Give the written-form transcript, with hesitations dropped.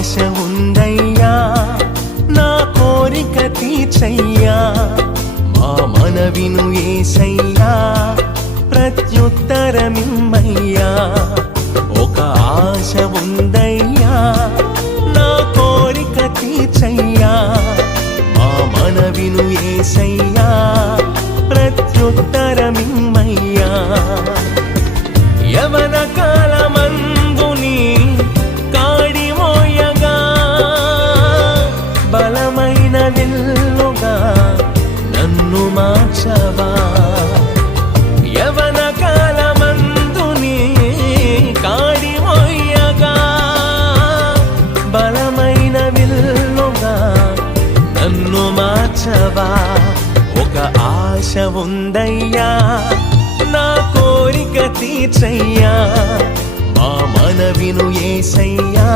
ఆశ ఉందయ్యా నా కోరిక తీర్చయ్యా మా మనవిను యేసయ్యా ప్రత్యుత్తరమిమ్మయ్యా ఒక ఆశ ఉందయ్యా నా కోరిక తీర్చయ్యా మా మనవిను యేసయ్యా ప్రత్యుత్తరమిమ్మయ్యా యవన కాలమందుని కాడి మోయగా బలమైన విల్లుగా నన్ను మార్చవా యవన కాలమందుని కాడి మోయగా బలమైన విల్లుగా నన్ను మార్చవా ఒక ఆశ ఉందయ్యా నా కోరిక తీర్చయ్యా మా మనవిను యేసయ్యా